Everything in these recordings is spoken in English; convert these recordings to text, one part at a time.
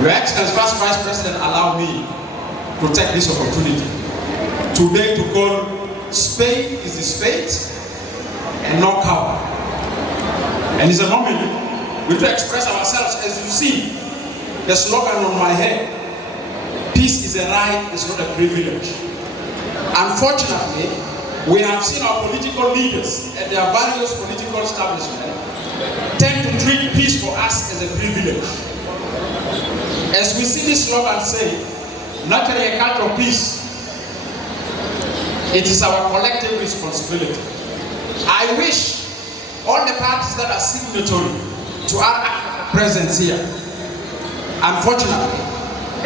Your Excellency, First Vice President, allow me to take this opportunity today to call spade is a spade and not cover. And it's a moment we need to express ourselves. As you see, the slogan on my head, peace is a right, it's not a privilege. Unfortunately, we have seen our political leaders and their various political establishments tend to treat peace for us as a privilege. As we see this slogan say, nurturing a culture of peace, it is our collective responsibility. I wish all the parties that are signatory to our presence here, unfortunately,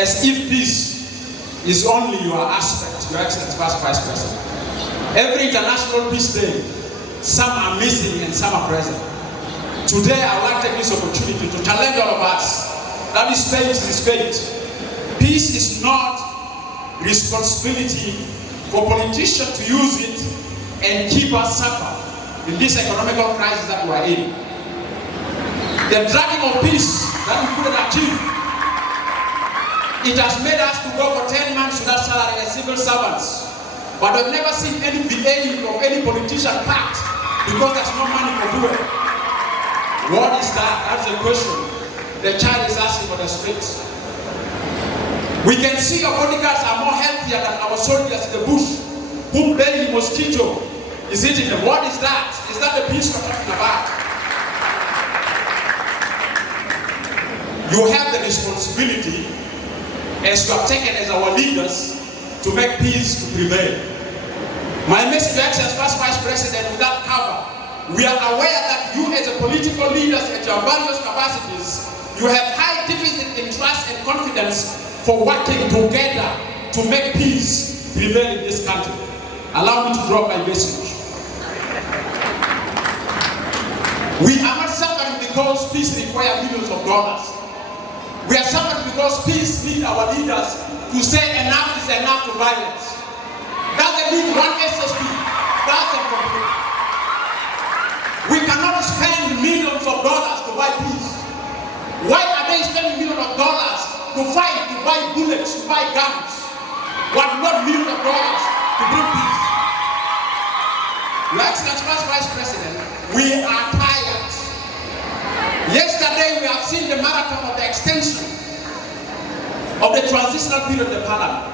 as if peace is only your aspect, Your Excellency, First Vice President. Every International Peace Day, some are missing and some are present. Today, I would like to take this opportunity to challenge all of us that this spade is the spade. Peace is not responsibility for politicians to use it and keep us suffer in this economical crisis that we are in. The dragging of peace that we couldn't achieve, it has made us to go for 10 months without salary as civil servants. But I've never seen any VA of any politician packed because there's no money for fuel. What is that? That's the question the child is asking for the streets. We can see our bodyguards are more healthier than our soldiers in the bush, whom daily mosquito is eating them. What is that? Is that the peace we're talking about? You have the responsibility, as you have taken as our leaders, to make peace to prevail. My message to Excellency First Vice President, without cover, we are aware that you as a political leaders at your various capacities, you have high deficit in trust and confidence for working together to make peace prevail in this country. Allow me to drop my message. We are not suffering because peace requires millions of dollars. We are suffering because peace needs our leaders to say enough is enough to violence. Doesn't need one SSP. Doesn't complete. We cannot spend millions of dollars to buy peace. Why are they spending millions of dollars to fight, to buy bullets, to buy guns? What not millions of dollars to bring peace? Your Excellency, First Vice President, we are tired. Yesterday we have seen the marathon of the extension of the transitional period of the Parliament.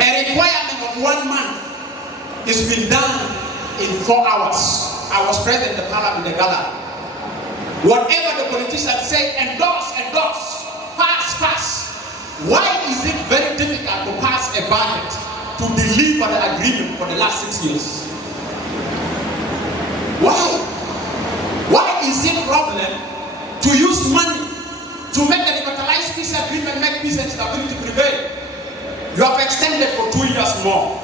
A requirement of 1 month is been done in 4 hours. I was present in the Parliament, in the gallery. Whatever the politicians say, endorse, endorse, pass, pass. Why is it very difficult to pass a budget to deliver the agreement for the last 6 years? Why? Why is it a problem to use money to make the revitalized peace agreement, make peace and stability prevail? You have extended for 2 years more.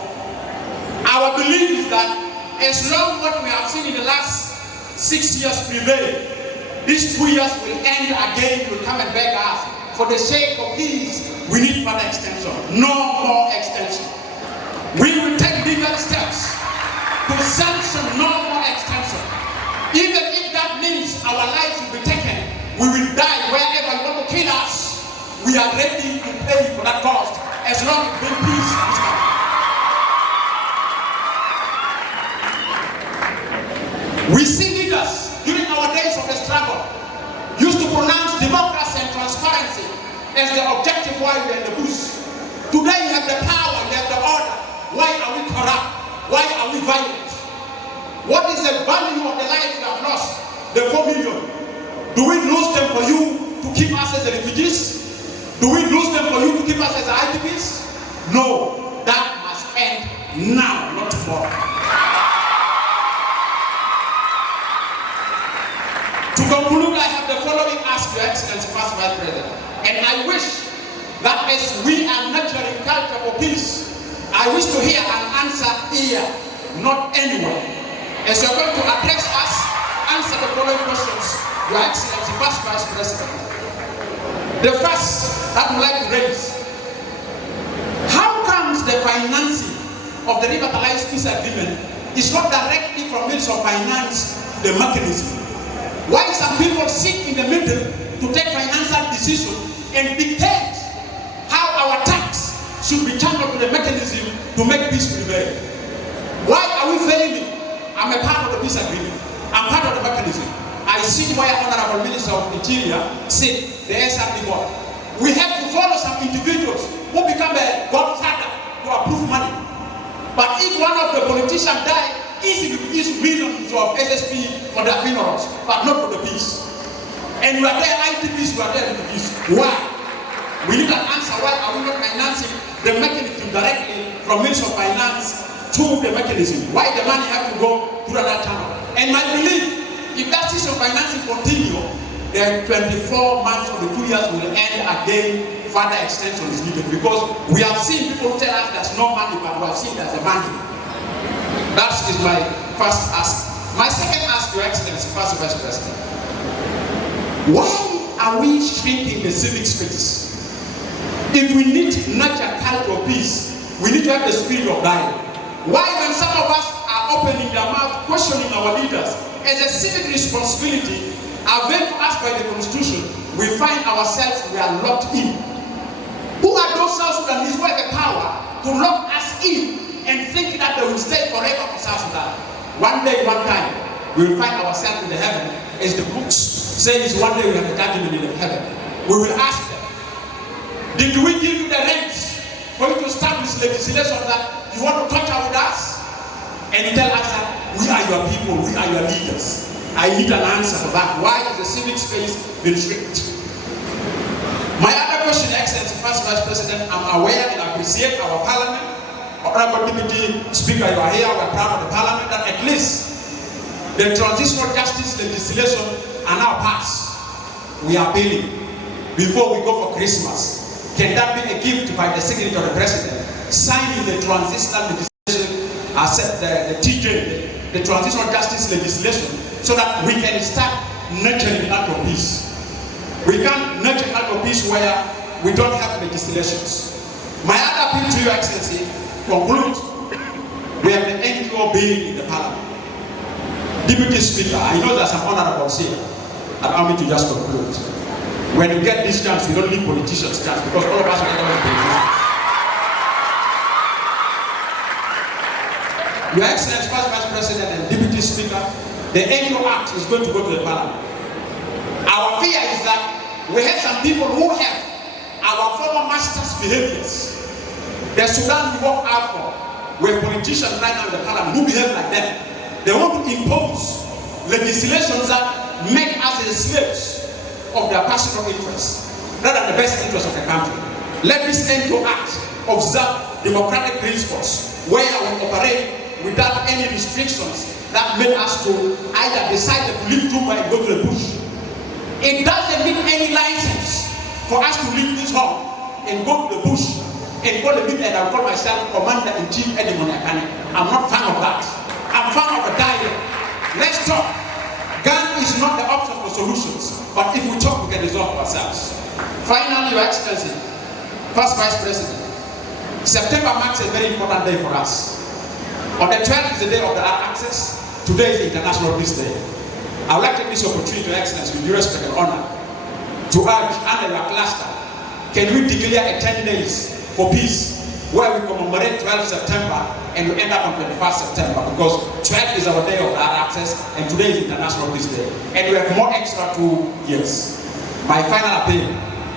Our belief is that as long as what we have seen in the last 6 years prevail, these 2 years will end again, will come and beg us. For the sake of peace, we need further extension. No more extension. We will take bigger steps to sanction no more extension. Even if that means our lives will be taken, we will die wherever you want to kill us. We are ready to pay for that cost as long as we bring peace in this country. We see leaders during our days of the struggle used to pronounce democracy and transparency as the objective while we are in the bush. Today you have the power, you have the order. Why are we corrupt? Why are we violent? What is the value of the lives we have lost? The 4 million. Do we lose them for you to keep us as refugees? Do we lose them for you to keep us as IDPs? No, that must end now, not tomorrow. To conclude, I have the following ask, Your Excellency, First Vice President. And I wish that as we are nurturing culture for peace, I wish to hear an answer here, not anywhere. As you're going to address us, answer the following questions, Your Excellency, First Vice President. The first that we'd like to raise, how comes the financing of the revitalized peace agreement is not directly from Ministry of Finance, the mechanism? Why some people sit in the middle to take financial decisions decision and dictate how our tax should be channeled to the mechanism to make peace prevail. Why are we failing? I'm a part of the peace agreement. I'm part of the mechanism. I see where Honorable Minister of Interior said the SRD board. We have to follow some individuals who become a godfather to approve money. But if one of the politicians die, easily we use millions of SSP for their funerals, but not for the peace. And we are there ITPs, we are there for the peace. Why? We need an answer. Why are we not financing the mechanism directly from Ministry of Finance to the mechanism? Why the money have to go through that channel? And my belief, if that system of financing continue, then 24 months of the 2 years will end again. Further extension is needed because we have seen people tell us there's no money, but we have seen there's a money. That is my first ask. My second ask, Your Excellency, First Vice President. Why are we shrinking the civic space? If we need to nurture culture of peace, we need to have the spirit of dialogue. Why, when some of us are opening their mouth, questioning our leaders, as a civic responsibility, availed to us by the Constitution, we find ourselves, we are locked in. Who are those South Sudanese who have the power to lock us in and think that they will stay forever for South Sudan? One day, one time, we will find ourselves in the heaven, as the books say, one day we have the judgment in the heaven. We will ask them, did we give you the rights for you to establish legislation that you want to torture with us? And you tell us that we are your people, we are your leaders. I need an answer for that. Why is the civic space being strict? My other question, Excellency, First Vice President, I'm aware and appreciate our Parliament. Honorable Deputy Speaker, you are here, we're proud of the Parliament, that at least the transitional justice legislation are now passed. We are appealing before we go for Christmas. Can that be a gift by the signature of the President, signing the transitional legislation, the TJ, the transitional justice legislation, so that we can start nurturing culture of peace. We can't nurture culture of peace where we don't have legislations. My other appeal to Your Excellency, conclude, we have the NGO being in the Parliament. Deputy Speaker, I know there's some honorables here. Allow me to just conclude. When you get this chance, we don't leave politicians chance because all of us are politicians. Your Excellency, First Vice President and Deputy Speaker, the NGO Act is going to go to the Parliament. Our fear is that we have some people who have our former masters' behaviors. The Sudan we work out for, we have politicians right now in the Parliament who behave like them. They want to impose legislations that make us the slaves of their personal interests rather than the best interests of the country. Let this NGO Act observe democratic principles where we operate without any restrictions that made us to either decide to leave Juba and go to the bush. It doesn't need any license for us to leave this home and go to the bush and call the meeting, and I'll call myself Commander-in-Chief Edmond Yakani. I'm not fan of that. I'm fan of a dialogue. Let's talk. Gun is not the option for solutions, but if we talk, we can resolve ourselves. Finally, Your Excellency, First Vice President, September marks a very important day for us. On the 12th is the day of the access. Today is International Peace Day. I would like to take this opportunity, Your Excellency, with due respect and honor, to urge under your cluster, can we declare a 10 days for peace, where we commemorate 12th September and we end up on 21st September, because 12th is our day of that access and today is International Peace Day. And we have more extra 2 years. My final appeal,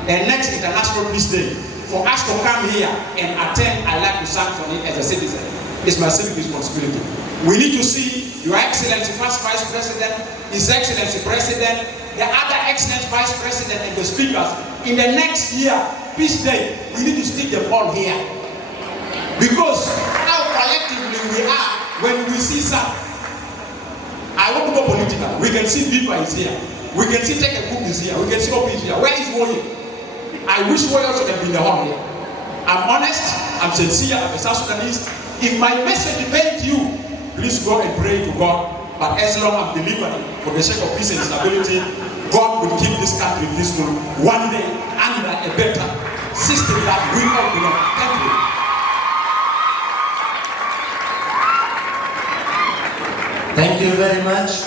and next International Peace Day, for us to come here and attend, I like to sanction it as a citizen. It's my civic responsibility. We need to see Your Excellency, First Vice President, His Excellency President, the other Excellent Vice President and the speakers. In the next year, Peace Day, we need to stick them all here. Because how collectively we are when we see something. I want to go political. We can see Viva is here. We can see Take a Book is here. We can see Opi is here. Where is Woye? I wish Woye also can be in the hall here. I'm honest, I'm sincere, I'm a South Sudanese. If my message depends you, please go and pray to God. But as long as I'm delivering for the sake of peace and stability, God will keep this country peaceful one day under a better system that we all belong. Thank you. Thank you very much.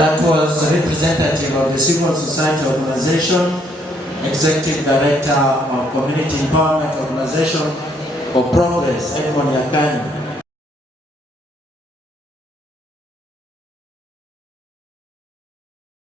That was representative of the Civil Society Organization, Executive Director of Community Empowerment Organization for Progress, Edmond Yakani.